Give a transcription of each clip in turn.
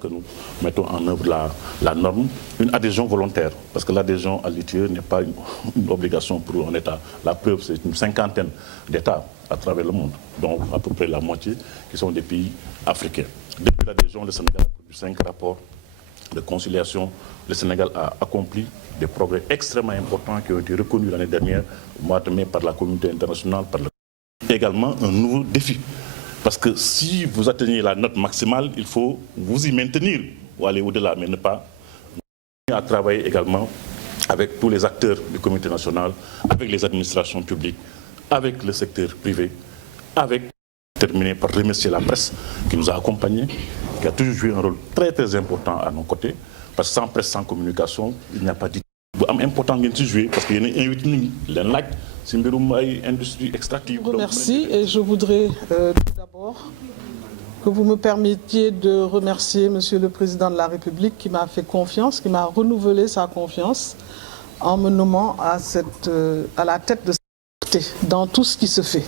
que nous mettons en œuvre la norme, une adhésion volontaire, parce que l'adhésion à l'ITIE n'est pas une obligation pour un État. La preuve, c'est une cinquantaine d'États à travers le monde, dont à peu près la moitié qui sont des pays africains. Depuis l'adhésion, le Sénégal a produit 5 rapports de conciliation. Le Sénégal a accompli des progrès extrêmement importants qui ont été reconnus l'année dernière, au mois de mai, par la communauté internationale, également un nouveau défi. Parce que si vous atteignez la note maximale, il faut vous y maintenir ou aller au-delà, mais ne pas à travailler également avec tous les acteurs du comité national, avec les administrations publiques, avec le secteur privé, terminer par remercier la presse qui nous a accompagnés, qui a toujours joué un rôle très très important à nos côtés, parce que sans presse, sans communication, il n'y a pas d'idée. C'est important de jouer parce qu'il y a une invité, c'est une industrie extractive. Je vous remercie et je voudrais tout d'abord que vous me permettiez de remercier Monsieur le Président de la République qui m'a fait confiance, qui m'a renouvelé sa confiance en me nommant à la tête de cette activité dans tout ce qui se fait.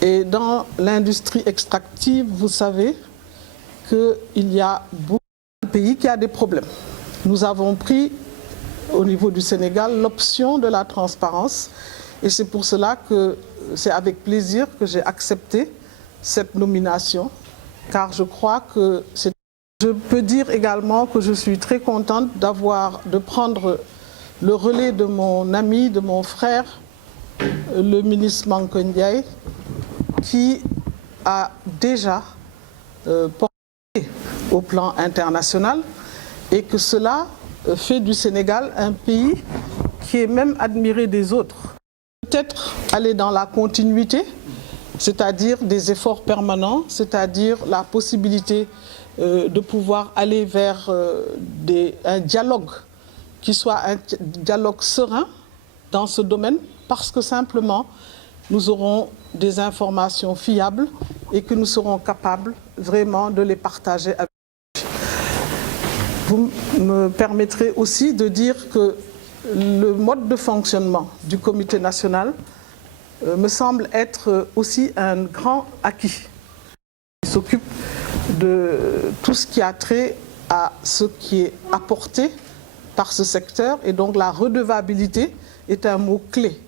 Et dans l'industrie extractive, vous savez qu'il y a beaucoup de pays qui ont des problèmes. Nous avons pris au niveau du Sénégal l'option de la transparence et c'est pour cela que c'est avec plaisir que j'ai accepté cette nomination car je crois que c'est... Je peux dire également que je suis très contente de prendre le relais de mon ami, de mon frère, le ministre Mankeur Ndiaye, qui a déjà porté au plan international et que cela fait du Sénégal un pays qui est même admiré des autres. Peut-être aller dans la continuité, c'est-à-dire des efforts permanents, c'est-à-dire la possibilité de pouvoir aller vers un dialogue qui soit un dialogue serein dans ce domaine, parce que simplement nous aurons des informations fiables et que nous serons capables vraiment de les partager avec vous. Vous me permettrez aussi de dire que le mode de fonctionnement du comité national me semble être aussi un grand acquis. Il s'occupe de tout ce qui a trait à ce qui est apporté par ce secteur et donc la redevabilité est un mot clé.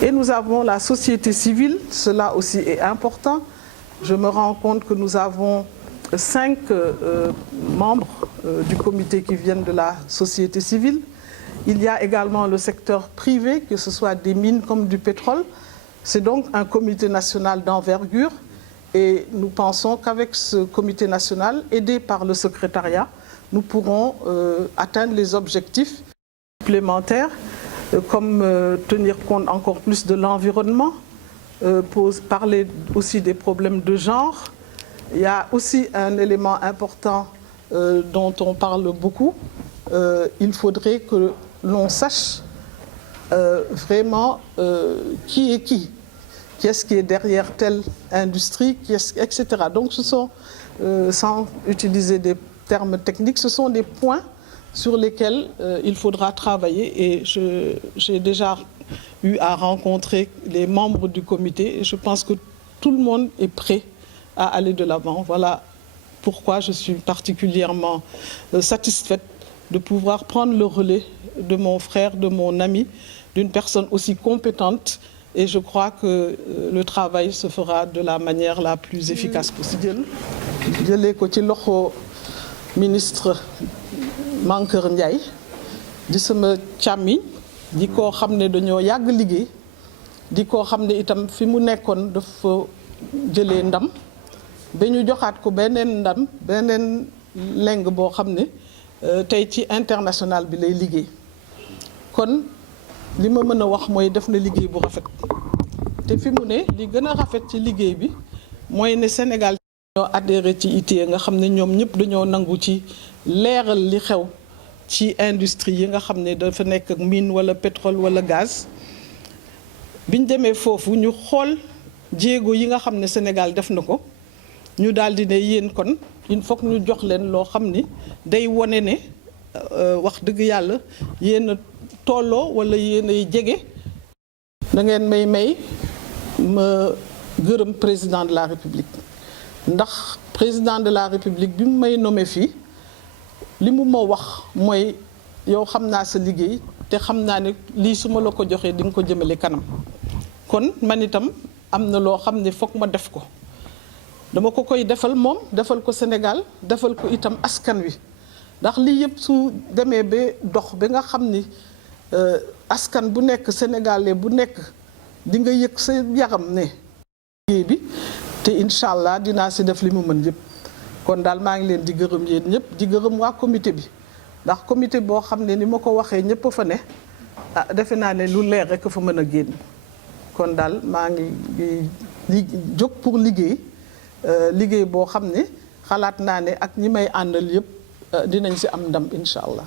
Et nous avons la société civile, cela aussi est important. Je me rends compte que nous avons 5 membres du comité qui viennent de la société civile. Il y a également le secteur privé, que ce soit des mines comme du pétrole. C'est donc un comité national d'envergure et nous pensons qu'avec ce comité national, aidé par le secrétariat, nous pourrons atteindre les objectifs supplémentaires comme tenir compte encore plus de l'environnement, parler aussi des problèmes de genre. Il y a aussi un élément important dont on parle beaucoup. Il faudrait que l'on sache vraiment qui est qui est-ce qui est derrière telle industrie, etc. Donc ce sont, sans utiliser des termes techniques, ce sont des points sur lesquels il faudra travailler et j'ai déjà eu à rencontrer les membres du comité et je pense que tout le monde est prêt à aller de l'avant. Voilà pourquoi je suis particulièrement satisfaite de pouvoir prendre le relais de mon frère, de mon ami, d'une personne aussi compétente et je crois que le travail se fera de la manière la plus efficace possible. jëlee ko ci loxo ministre Mankeur Ndiaye di sama càmmiñ di koo xam ne dañoo yàgg liggéey di koo xam ne itam fi mu nekkoon dafa jëlee ndam ba ñu joxaat ko beneen ndam beneen leng boo xam ne tey ci international bi lay liggéey kon li ma mën a wax mooy def na liggéey bu rafet te fi mu ne li gën a rafet ci liggéey bi mooy ne Sénégal ñoo adhéré ci ITIE nga xam ne ñoom ñëpp dañoo nangu ci leeral li xew ci industrie yi nga xam ne dafa nekk ak mine wala pétrole wala gaz biñ demee foofu ñu xool jéego yi nga xam ne Sénégal def na ko ñu daal di ne yéen kon il faut que ñu jox leen loo xam ni day wone ne wax dëgg yàlla yéen a tolloo wala yéen ay jege da ngeen may ma gërëm président de la République ndax président de la république bi mu may nommé fii li mu ma wax mooy yow xam naa sa liggéey te xam naa ne lii su ma la ko joxee di nga ko jëmale kanam kon man itam am na loo xam ne foog ma def ko dama ko koy defal moom defal ko Sénégal defal ko itam askan wi ndax lii yëpp su demee ba dox ba nga xam ni askan bu nekk sénégalais bu nekk di nga yëg sa yaram ne liggéey bi te incha allah dinaa si def li mu mën yëpp kon daal maa ngi leen di gërëm yéen ñëpp di gërëm waa comité bi ndax comité boo xam ne ni ma ko waxee ñëpp fa ne defe naa ne lu leer rek fa mën a génn kon daal maa ngi jóg pour liggéey liggéey boo xam ne xalaat naa ne ak ñi may àndal yëpp dinañ si am ndam incha allah.